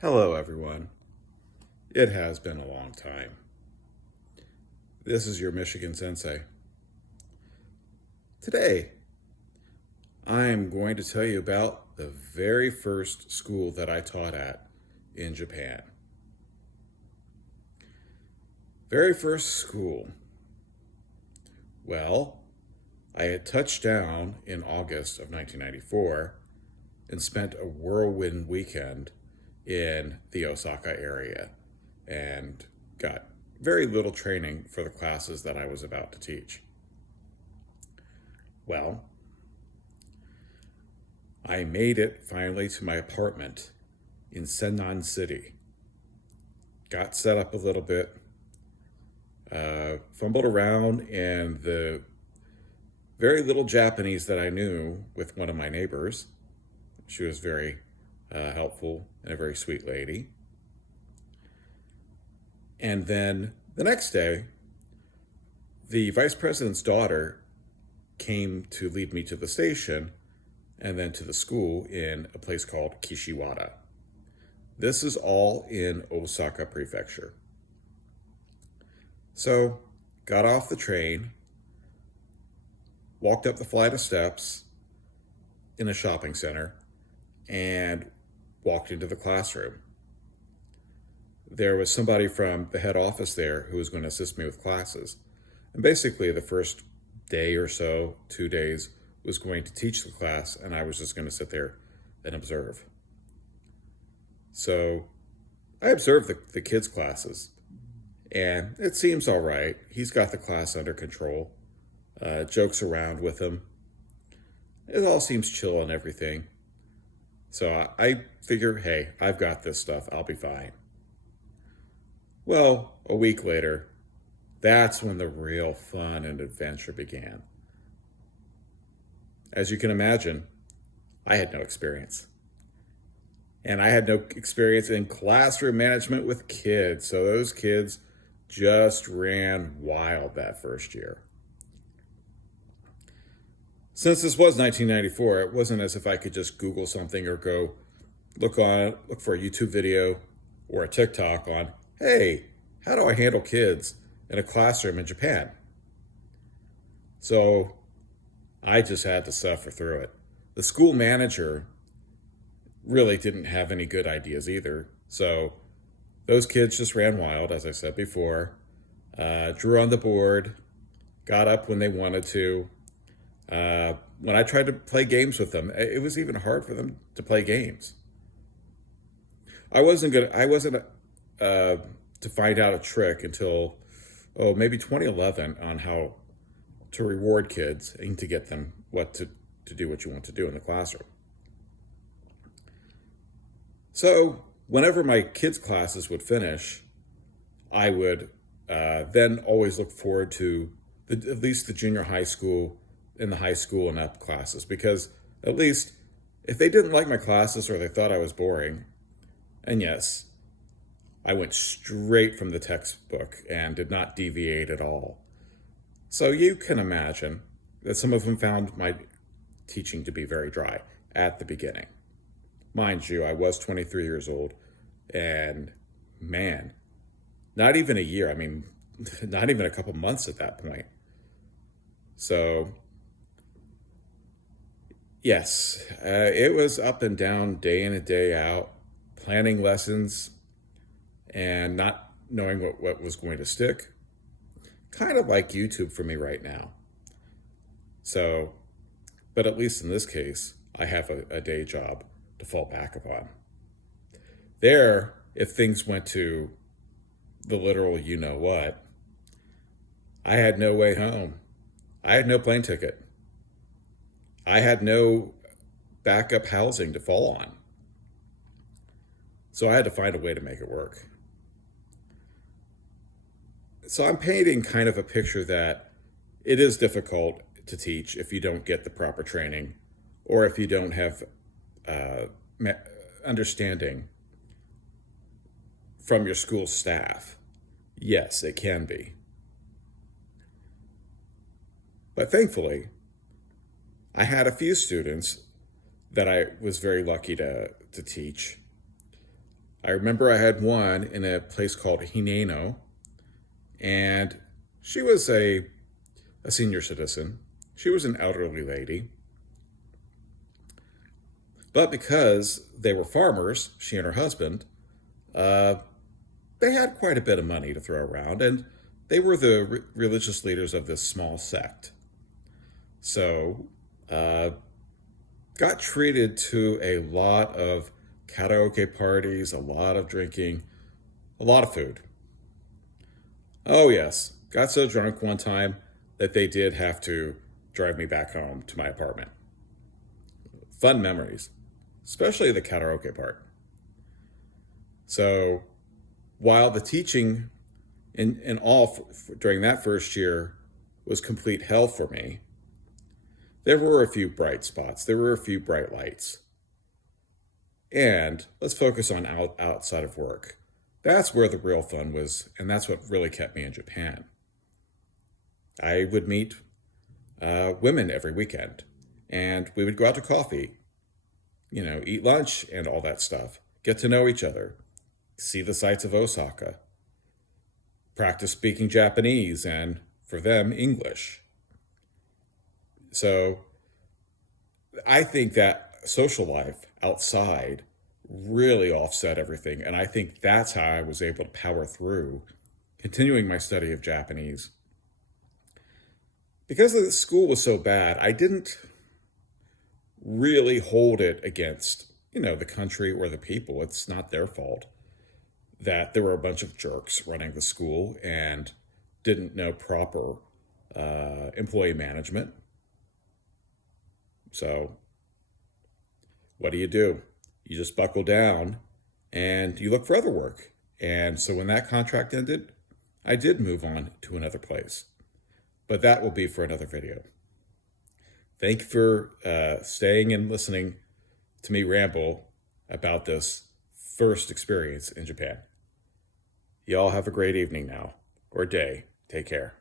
Hello, everyone. It has been a long time. This is your Michigan Sensei. Today, I am going to tell you about the very first school that I taught at in Japan. Very first school. Well, I had touched down in August of 1994 and spent a whirlwind weekend in the Osaka area and got very little training for the classes that I was about to teach. Well, I made it finally to my apartment in Sennan City. Got set up a little bit, fumbled around, and the very little Japanese that I knew with one of my neighbors. She was very helpful and a very sweet lady. And then the next day, the vice president's daughter came to lead me to the station and then to the school in a place called Kishiwada. This is all in Osaka Prefecture. So, got off the train, walked up the flight of steps in a shopping center, and walked into the classroom. There was somebody from the head office there who was going to assist me with classes. And basically, the first day or so, 2 days, was going to teach the class, and I was just going to sit there and observe. So I observed the kids' classes, and it seems all right. He's got the class under control, jokes around with them. It all seems chill and everything. So I figure, hey, I've got this stuff. I'll be fine. Well, a week later, that's when the real fun and adventure began. As you can imagine, I had no experience. And I had no experience in classroom management with kids, so those kids just ran wild that first year. Since this was 1994, it wasn't as if I could just Google something or go look for a YouTube video or a TikTok on, hey, how do I handle kids in a classroom in Japan? So I just had to suffer through it. The school manager really didn't have any good ideas either. So those kids just ran wild, as I said before, drew on the board, got up when they wanted to. When I tried to play games with them, it was even hard for them to play games. I wasn't to find out a trick until, maybe 2011 on how to reward kids and to get them to do what you want to do in the classroom. So whenever my kids' classes would finish, I would then always look forward to at least the junior high school and the high school and up classes, because at least if they didn't like my classes or they thought I was boring, and yes, I went straight from the textbook and did not deviate at all. So you can imagine that some of them found my teaching to be very dry at the beginning. Mind you, I was 23 years old, and man, not even a year, not even a couple months at that point. So, yes, it was up and down, day in and day out, planning lessons and not knowing what was going to stick. Kind of like YouTube for me right now. So, but at least in this case, I have a day job to fall back upon. There, if things went to the literal you know what, I had no way home. I had no plane ticket. I had no backup housing to fall on. So I had to find a way to make it work. So I'm painting kind of a picture that it is difficult to teach if you don't get the proper training or if you don't have understanding from your school staff. Yes, it can be. But thankfully, I had a few students that I was very lucky to teach. I remember I had one in a place called Hineno, and she was a senior citizen. She was an elderly lady. But because they were farmers, she and her husband, uh, they had quite a bit of money to throw around, and they were the religious leaders of this small sect. So, uh, got treated to a lot of karaoke parties, a lot of drinking, a lot of food. Oh, yes, got so drunk one time that they did have to drive me back home to my apartment. Fun memories, especially the karaoke part. So, while the teaching in all during that first year was complete hell for me, there were a few bright spots. There were a few bright lights. And let's focus on outside of work. That's where the real fun was, and that's what really kept me in Japan. I would meet women every weekend, and we would go out to coffee, eat lunch and all that stuff, get to know each other, see the sights of Osaka, practice speaking Japanese, and for them, English. So I think that social life outside really offset everything. And I think that's how I was able to power through continuing my study of Japanese. Because the school was so bad, I didn't really hold it against, the country or the people. It's not their fault that there were a bunch of jerks running the school and didn't know proper employee management. So, what do? You just buckle down and you look for other work. And so, when that contract ended, I did move on to another place. But that will be for another video. Thank you for staying and listening to me ramble about this first experience in Japan. Y'all have a great evening now, or day. Take care.